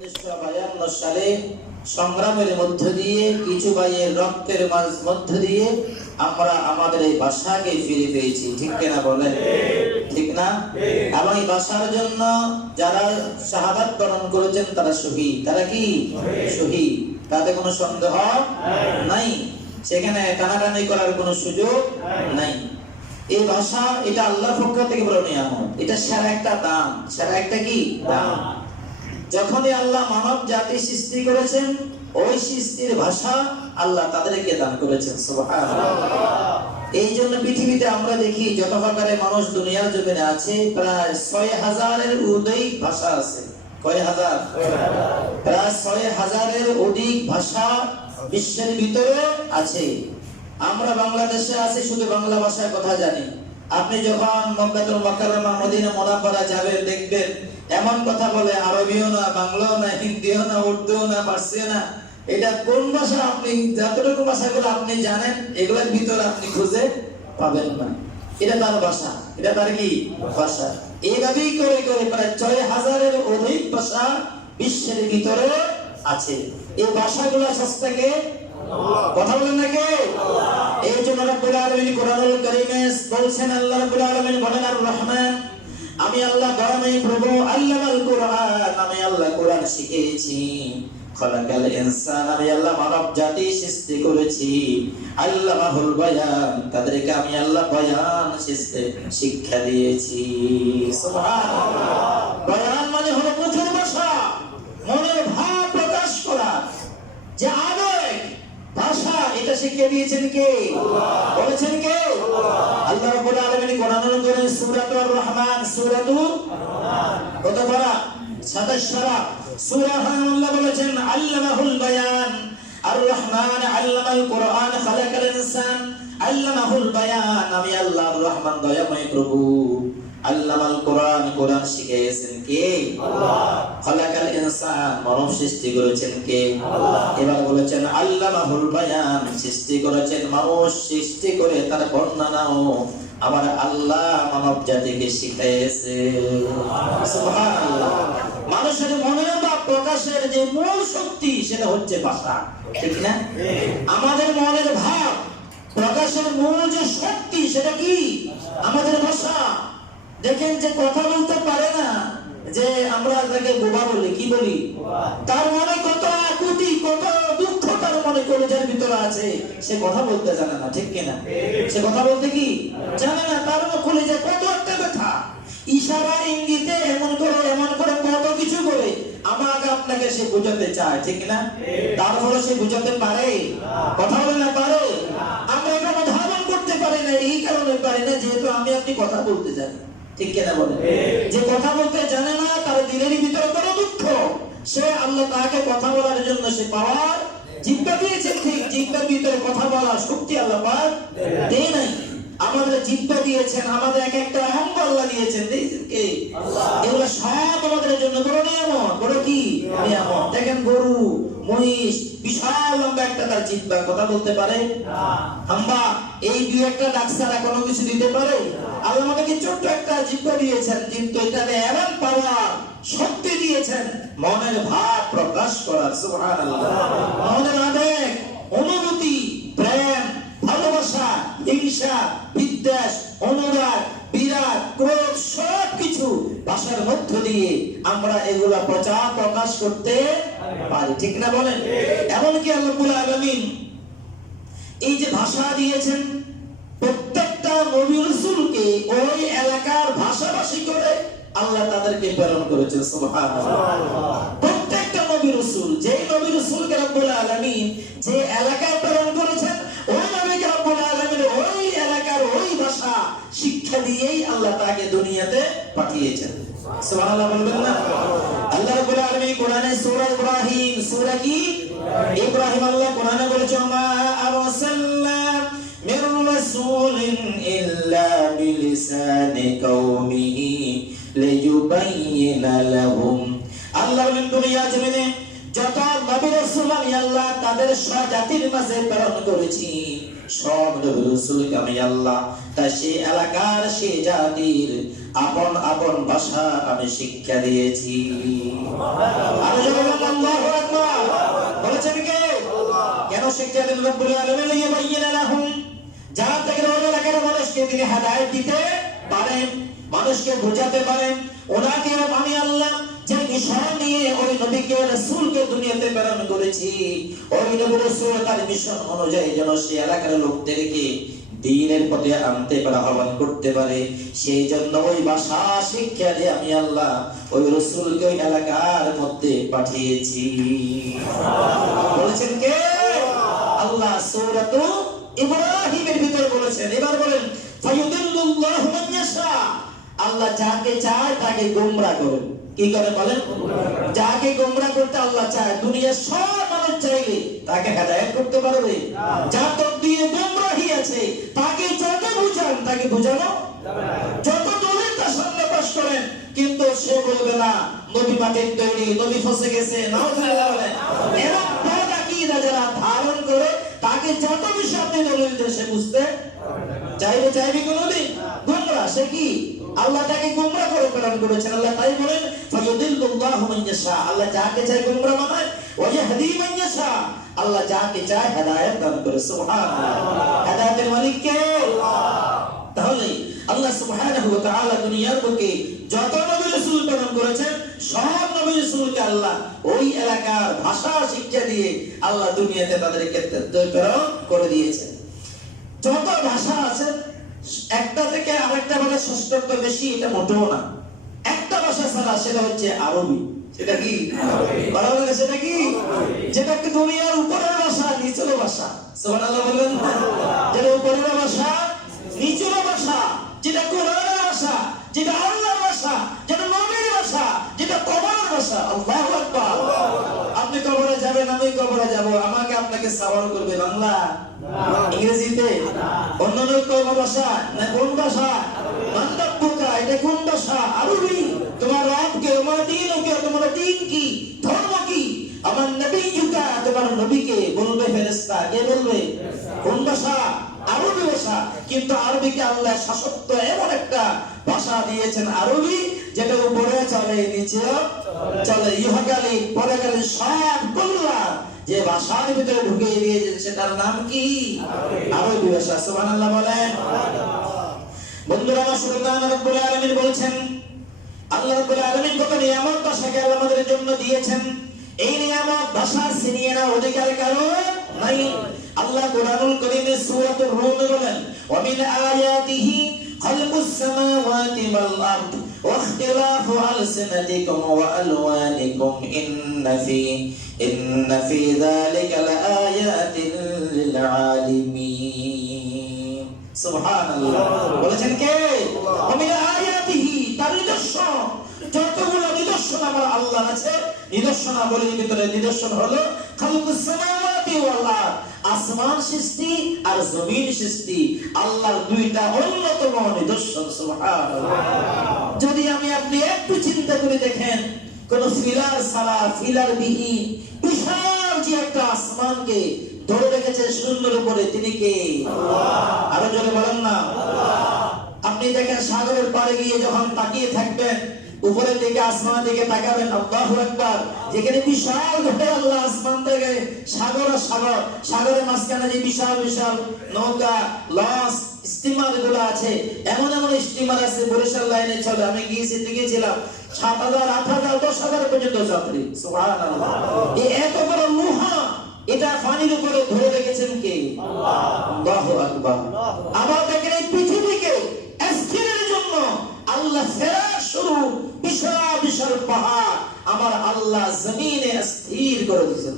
সালে সংগ্রামের মধ্য দিয়ে, কিছু ভাইয়ের রক্তের মধ্য দিয়ে আমরা আমাদের এই ভাষাকে ফিরে পেয়েছি। ঠিক কিনা বলেন? ঠিক না? এবং এই ভাষার জন্য যারা শাহাদাত বরণ করেছেন, তারা শহীদ। তারা কি? শহীদ। তাতে কোনো সন্দেহ নাই? সেখানে টানাটানি করার কোনো সুযোগ নাই। এই ভাষা এটা আল্লাহর পক্ষ থেকে বড় নিয়ামত। এটা সেরা একটা দান। সেরা একটা কি? দান। যখনই আল্লাহ মানব জাতি সৃষ্টি করেছেন, ওই সৃষ্টির ভাষা আল্লাহ তাদেরকে দান করেছেন এই জন্য পৃথিবীতে আমরা দেখি, যত প্রকারের মানুষ দুনিয়ার জমিনে আছে, প্রায় ছয় হাজারের অধিক ভাষা আছে। কয় হাজার? প্রায় ছয় হাজারের অধিক ভাষা বিশ্বের ভিতরে আছে। আমরা বাংলাদেশে আছি, শুধু বাংলা ভাষায় কথা জানি। আপনি যখন মক্কাতুল মুকাররমা, মদিনা মুনাফারা যাবেন, দেখবেন এমন কথা বলে আরবিও না, বাংলাও না, হিন্দিও না, উর্দুও না, ফার্সিও না। এটা কোন ভাষা আপনি, যতটুকু ভাষাগুলো আপনি জানেন, এগুলোর ভিতর আপনি খুঁজে পাবেন না। এটা তার ভাষা। এটা তার কি? ভাষা। এইভাবেই করে করে প্রায় ছয় হাজারের অধিক ভাষা বিশ্বের ভিতরে আছে। এই ভাষাগুলো সস্তাকে কথা বলেন না কে এই জন্য রব্বুল আলামিন কোরআনুল কারীমে বলছেন, আল্লাহ রব্বুল আলামিন বলেন রহমান আমি আল্লাহ দয়াময় প্রভু আল্লামাল কোরআন, আমি আল্লাহ কোরআন শিখিয়েছি খলাকাল ইনসান, আমি আল্লাহ মানব জাতি সৃষ্টি করেছি। আল্লামাহুল বায়ান, তাদেরকে আমি আল্লাহ বয়ান সৃষ্টি শিক্ষা দিয়েছি। বয়ান মানে হলো ভাষা। মনের ভাব প্রকাশ করা। যে এটা শিখিয়ে দিয়েছেন কে? বলেছেন কে? আল্লাহ রাব্বুল আলামিন কোরআনুল কারীম সূরাতুর রহমান সূরাতু কত পারা? 27 পারা। সূরা আল্লাহ বলেছেন, আল্লামাহুল বায়ান। আর রহমান আল্লামাল কোরআন খালাকাল ইনসান। আল্লামাহুল বায়ান। আমি রহমান, দয়াময় প্রভু। আল্লামাল কোরআন কোরআন শিখিয়েছেন কে? খালাকাল ইনসান মানব সৃষ্টি করেছেন কে? এবার বলেছেন আল্লামাহুল বায়ান সৃষ্টি করেছেন মানুষ সৃষ্টি করে তার বর্ণনাও আমার আল্লাহ মানব জাতিকে শিখাইছে মানুষের মনের বা প্রকাশের যে মূল শক্তি সেটা হচ্ছে ভাষা ঠিক না? আমাদের মনের ভাব প্রকাশের মূল যে শক্তি সেটা কি? আমাদের ভাষা। দেখেন যে কথা বলতে পারে না যে আমরা তাকে বোবা বলি কি বলি? তার মনে কত আকুতি কত দুঃখ তার মনে কলেজের ভিতরে আছে। সে কথা বলতে জানে না ঠিক কিনা? সে কথা বলতে কি? জানে না তার কলেজে কত একটা ব্যথা। ইশারা ইঙ্গিতে এমন করে এমন করে কত কিছু করে আমাকে আপনাকে সে বোঝাতে চায় ঠিক না তারপরে সে বোঝাতে পারে? কথা বলে না পারে? আমরা এটা ধারণ করতে পারি না এই কারণে পারি না যেহেতু আমি আপনি কথা বলতে জানি। ঠিক কিনা বলে যে কথা বলতে জানে না তার দিনের ভিতরে কোনো দুঃখ। সে আল্লাহ তাকে কথা বলার জন্য সে পাওয়ার জিজ্ঞা দিয়েছে। ঠিক জিজ্ঞার ভিতরে কথা বলার শক্তি আল্লাহ পাক দেয় নাই। আমাদের জিব্বা দিয়েছেন আমাদের এক একটা অঙ্গ আল্লাহ দিয়েছেন কে? এগুলো সব আমাদের জন্য বড় নিয়ামত। বড় কি? নিয়ামত। দেখেন গরু মহিষ বিশাল লম্বা একটা তার জিব্বা। কথা বলতে পারে? হাম্বা এই দুই একটা ডাক্তার কোনো কিছু দিতে পারে? আল্লাহ আমাদেরকে ছোট্ট একটা জিব্বা দিয়েছেন কিন্তু এটাতে এমন পাওয়ার শক্তি দিয়েছেন মনের ভাব প্রকাশ করার। সুবহানাল্লাহ। মনের আবেগ অনুভূতি দিয়ে আমরা এগুলা প্রচার প্রকাশ করতে পারি ঠিক না বলেন? এমনকি আল্লাহ আলামিন এই যে ভাষা দিয়েছেন প্রত্যেকটা নবী রাসূলকে ওই এলাকার ভাষাভাষী করে আল্লাহ তাদেরকে প্রেরণ করেছেন প্রত্যেকটা নবী রাসূল যেই নবী রাসূলকে রব্বুল আলামিন যে এলাকায় প্রেরণ করেছেন দিয়েই আল্লাহ তাকে দুনিয়াতে পাঠিয়েছেন। আল্লাহ যত নবী আমি আল্লাহ তাদের মাঝে প্রেরণ করেছি সব নবী আল্লাহ তা এলাকার জাতির আপন আপন ভাষা আমি শিক্ষা দিয়েছি। কেন শিক্ষা রব্বুল থেকে এলাকার মানুষকে তিনি দিতে পারেন মানুষকে বোঝাতে পারেন। ওনাকে আমি আল্লাহ নিয়ে ওই দুনিয়াতে প্রেরণ করেছি। ওই নবী তার মিশন অনুযায়ী যেন সেই এলাকার লোকদেরকে দিনের পথে আনতে পারে আহ্বান করতে পারে। সেই জন্য ওই ভাষা শিক্ষা দিয়ে আমি আল্লাহ ওই রসুলকে ওই এলাকার মধ্যে পাঠিয়েছি। বলেছেন কে? আল্লাহ ইব্রাহিমের ভিতরে বলেছেন। এবার বলেন আল্লাহ যাকে চায় তাকে গোমরা করেন। কি করে বলেন, যাকে গোমরা করতে আল্লাহ চায়, দুনিয়ার সব মানুষ চাইলে তাকে হেদায়েত করতে পারবে। দিয়ে গোমরাহি আছে, তাকে যত বুঝান, তাকে বুঝানো যত তার সামনে করেন, কিন্তু সে বলবে না, নবী মাটির তৈরি, নবী ফসে গেছে আকীদা যারা ধারণ করে, তাকে যত বেশি আপনি দলিল সে বুঝতে চাইবে চাইবে কোনদিন। গোমরা, সে কি? আল্লাহ তাকে গোমরা করে প্রেরণ করেছেন আল্লাহ তাই বলেন মান ইয়াশা আল্লাহ যাকে চায় গোমরা বানায় ওয়া ইয়াহদি মান ইয়াশা আল্লাহ যাকে চায় হেদায়েত দান করে সুবহানাল্লাহ। হেদায়েতের মালিক কে? তাহলে আল্লাহ সুবহানাহু ওয়া তাআলা দুনিয়ার বুকে যত নবী রাসূল প্রেরণ করেছেন সব নবী রাসূলকে আল্লাহ ওই এলাকার ভাষা শিক্ষা দিয়ে আল্লাহ দুনিয়াতে তাদেরকে প্রেরণ করে দিয়েছেন। যত ভাষা আছে একটা থেকে আরেকটা ভাষা ষষ্ঠত্ব বেশি, এটা মোটেও না। একটা ভাষা ছাড়া সেটা হচ্ছে আরবি। সেটা কি? বলা বলে সেটা কি? যেটা দুনিয়ার উপরের ভাষা নিচের ভাষা। যেটা উপরের ভাষা নিচের ভাষা। যেটা কোরআনের ভাষা, যেটা আল্লাহর ভাষা, যেটা নবীর ভাষা, যেটা কবরের ভাষা। আকবার। আপনি কবরে যাবেন, আমি কবরে যাব। আমাকে আপনাকে সাওয়াল করবে বাংলা। ইংরেজিতে অন্য কোন ভাষা, না কোন ভাষা? মন্তব্যকা এটা কোন ভাষা? আরবি। তোমার রব তোমার দিন কে, তোমার দিন কি, ধর্ম কি? আমার নবী ইউকা তোমার নবীকে বলবে ফেরেশতা। কে বলবে? কোন ভাষা? আরবি ভাষা। কিন্তু আরবিকে আল্লাহ শাসত্ব এমন একটা ভাষা দিয়েছেন আরবি, যেটা উপরে চলে নিচে চলে। ইহকালে, পরকালে সব কল্যাণ যে ভাষার ভিতরে ঢুকিয়ে দিয়েছেন সেটার নাম কি? আরবি। ভাষা সুবহানাল্লাহ বলেন। বন্ধুরা আমার সুলতান রব্বুল আলামিন বলছেন আল্লাহ রাব্বুল আলামিন কত নিয়ামত ভাষাকে আমাদের জন্য দিয়েছেন। এই নিয়ামত ভাষার ছিনিয়ে না অধিকার কারও নাই। আল্লাহ কোরআনুল কারীমে সূরাতুর রুম বলেন ওয়া মিন আয়াতিহি খালকুস সামাওয়াতি ওয়াল আরদ واختلاف ألسنتكم وألوانكم إن في إن في ذلك لآيات للعالمين سبحان الله বলেছেন কে আমি আয়াতিহি তার নিদর্শন যতগুলো নিদর্শন আমার আল্লাহ আছে নিদর্শনাবলীর ভিতরে নিদর্শন হলো খালকুস সামাওয়াতি ওয়াল আসমান সৃষ্টি আর জমিন সৃষ্টি। আল্লাহর দুইটা অন্যতম নিদর্শন যদি আমি আপনি একটু চিন্তা করে দেখেন, কোন ফিলার সারা ফিলার বিহীন, বিশাল যে একটা আসমানকে ধরে রেখেছে শূন্যের উপরে, তিনি কে? আরও জোরে বলেন না। আপনি দেখেন সাগরের পাড়ে গিয়ে যখন তাকিয়ে থাকবেন উপরের দিকে, আসমানের দিকে তাকাবেন, আল্লাহু আকবার। যেখানে বিশাল ঘটে আল্লাহ আসমান থেকে সাগর আর সাগর, সাগরের মাঝখানে যে বিশাল বিশাল নৌকা, লঞ্চ স্টিমারগুলো আছে, এমন এমন স্টিমার আছে, বরিশাল লাইনে চলে। আমি গিয়েছি গিয়েছিলাম সাত হাজার, আট হাজার, দশ হাজার পর্যন্ত যাত্রী। এত বড় লোহা, এটা পানির উপরে ধরে রেখেছেন কে? আল্লাহু আবার দেখেন এই পৃথিবীকে জন্য আল্লাহ ফেরার আল্লাহ জমিনে স্থির করে দিয়েছেন।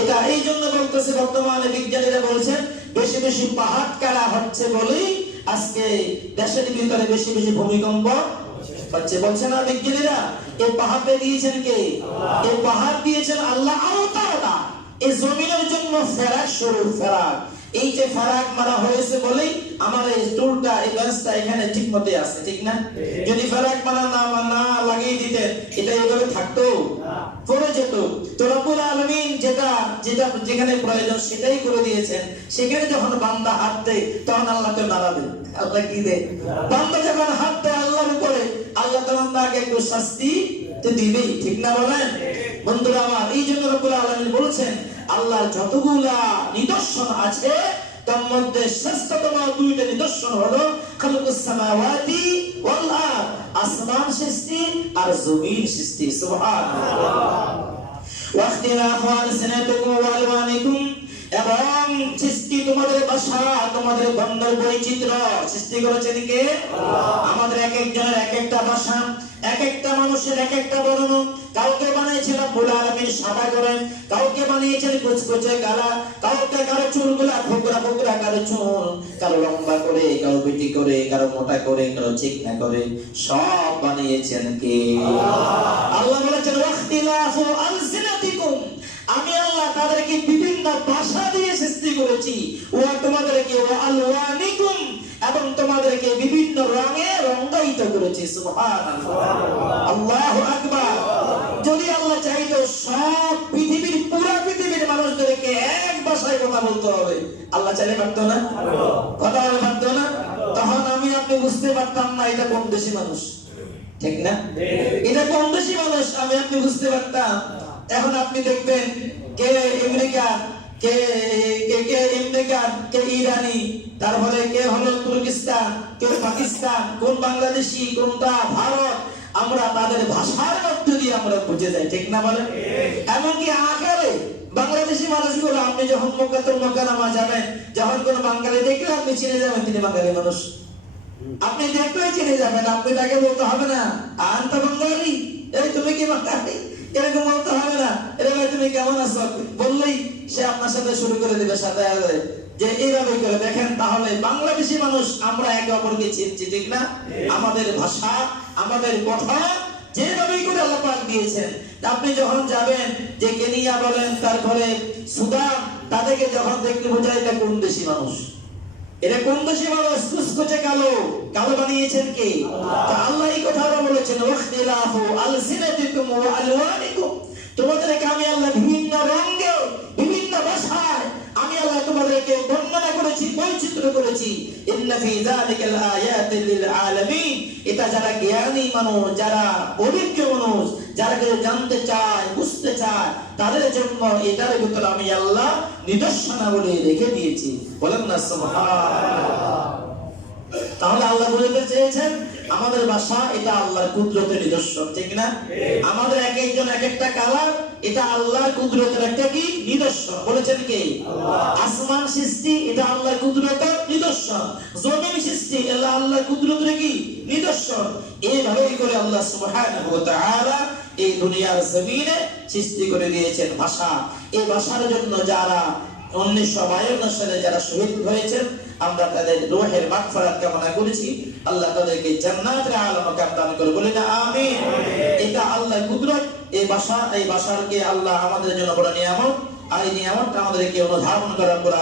এটা এই জন্য বলতেছে, বর্তমানে বিজ্ঞানীরা বলছেন, বেশি বেশি পাহাড় কাটা হচ্ছে বলেই আজকে দেশের ভিতরে বেশি বেশি ভূমিকম্প হচ্ছে। বলছে না বিজ্ঞানীরা এই পাহাড় দিয়েছেন কে? এই পাহাড় দিয়েছেন আল্লাহ আওতারা এই জমিনের জন্য ফেরাক শুরু ফেরাক। এই যে ফারাক মারা হয়েছে বলেই আমার এই টুলটা এই বেঞ্চটা এখানে ঠিক আছে ঠিক না? যদি ফারাক মারা না না লাগিয়ে দিতেন এটা এইভাবে থাকতো? পড়ে যেত। তো রব্বুল আলামিন যেটা যেটা যেখানে প্রয়োজন সেটাই করে দিয়েছেন। সেখানে যখন বান্দা হাত দেয় তখন আল্লাহ তো নাড়াবে আল্লাহ কি দেয় বান্দা যখন হাত দেয় আল্লাহর উপরে আল্লাহ তখন তাকে একটু শাস্তি তো দিবেই ঠিক না বলেন? বন্ধুরা আমার এই জন্য রব্বুল আলামিন বলেছেন আল্লাহর যতগুলা নিদর্শন আছে তার মধ্যে শ্রেষ্ঠতম দুইটা নিদর্শন হলো খালুকুস সামাওয়াতি ওয়াল আরদ আসমান সৃষ্টি আর জমিন সৃষ্টি সুবহানাল্লাহ واختلاف ألسنتكم وألوانكم এবং সৃষ্টি তোমাদের ভাষা তোমাদের বন্ধর বৈচিত্র্য সৃষ্টি করেছেন কে আমাদের এক একজনের এক একটা ভাষা এক একটা মানুষের এক একটা বর্ণ। কাউকে বানিয়েছেন রব্বুল আলামিন সাদা করে কাউকে বানিয়েছেন কুচকুচে কালা, কাউকে কারও চুলগুলা ফোকরা ফোকরা কারও চুল, কারও লম্বা করে, কারও পিটি করে, কারও মোটা করে, কারও চিকনা করে, সব বানিয়েছেন কে? আল্লাহ বলেছেন আমি আল্লাহ তাদেরকে বিভিন্ন ভাষা দিয়ে সৃষ্টি করেছি ও তোমাদেরকে ও আলওয়ানিকুম এবং তোমাদেরকে বিভিন্ন রঙে রঙ্গায়িত করেছি আল্লাহু আকবার। যদি আল্লাহ চাইতো সব পৃথিবীর, পুরো পৃথিবীর মানুষদেরকে এক ভাষায় কথা বলতে হবে, আল্লাহ চাইলে পারতো না? কথা বলে পারতো না? তখন আমি, আপনি বুঝতে পারতাম না, এটা কোন দেশি মানুষ। ঠিক না? এটা কোন দেশি মানুষ, আমি, আপনি বুঝতে পারতাম। এখন আপনি দেখবেন কে আমেরিকান কে কে কে আমেরিকান, কে ইরানি তারপরে কে হলো তুর্কিস্তান কে পাকিস্তান কোন বাংলাদেশি কোনটা ভারত? আমরা তাদের ভাষার মধ্য দিয়ে আমরা বুঝে যাই ঠিক না বলেন? এমনকি আকারে বাংলাদেশি মানুষগুলো আপনি যখন মক্কাতুল মক্কানামা যাবেন যখন কোন বাঙালি দেখলে আপনি চিনে যাবেন তিনি বাঙালি মানুষ। আপনি দেখলে চিনে যাবেন আপনি তাকে বলতে হবে না আনতা বাঙালি এই তুমি কি বাঙালি? এরকম বলতে হবে না এরে ভাই তুমি কেমন আছো? বললেই সে আপনার সাথে শুরু করে দিবে সাথে সাথে যে এইভাবে করে দেখেন তাহলে বাংলাদেশি মানুষ আমরা একে অপরকে চিনছি ঠিক না? আমাদের ভাষা আমাদের কথা যেভাবেই করে আল্লাহ পাক দিয়েছেন। আপনি যখন যাবেন যে কেনিয়া বলেন তারপরে সুদান তাদেরকে যখন দেখলে বোঝা এটা কোন দেশি মানুষ? এটা কোন দেশে মানুষ? কুচকুচে কালো কালো বানিয়েছেন কে? আল্লাহ। এই কথাটা বলেছেন ওয়াখতিলাফু আলসিনাতিকুম ওয়া আলওয়ানিকুম। তোমাদেরকে আমি আল্লাহ বিভিন্ন রঙে তোমাদেরকে বর্ণনা করেছি, বৈচিত্র্য করেছি। এটা যারা জ্ঞানী মানুষ, যারা অভিজ্ঞ মানুষ, যারা জানতে চায়, বুঝতে চায়, তাদের জন্য এটার ভিতরে আমি আল্লাহ নিদর্শনাবলী রেখে দিয়েছি। বলেন না তাহলে আল্লাহ বলতে চেয়েছেন আমাদের ভাষা এটা আল্লাহর কুদরতের নিদর্শন ঠিক না? আমাদের এক একজন এক একটা কালার এটা আল্লাহর কুদরতের একটা কি? নিদর্শন। বলেছেন কে? আসমান সৃষ্টি এটা আল্লাহর কুদরতের নিদর্শন। জমিন সৃষ্টি এটা আল্লাহর কুদরতের কি? নিদর্শন। এইভাবেই করে আল্লাহ সুবহানাহু ওয়া তাআলা এই দুনিয়ার জমিনে সৃষ্টি করে দিয়েছেন ভাষা। এই ভাষার জন্য যারা উনিশশো বায়ান্ন সালে যারা শহীদ হয়েছেন আমরা তাদের রোহের মাগফিরাত কামনা করেছি। আল্লাহ তাদেরকে জান্নাতের আলম দান করে বলে না আমিন। এটা আল্লাহ কুদরত। এই বাসা এই বাসারকে আল্লাহ আমাদের জন্য বড় নিয়ামত। আর এই নিয়ামতটা আমাদেরকে অনুধাবন করার পর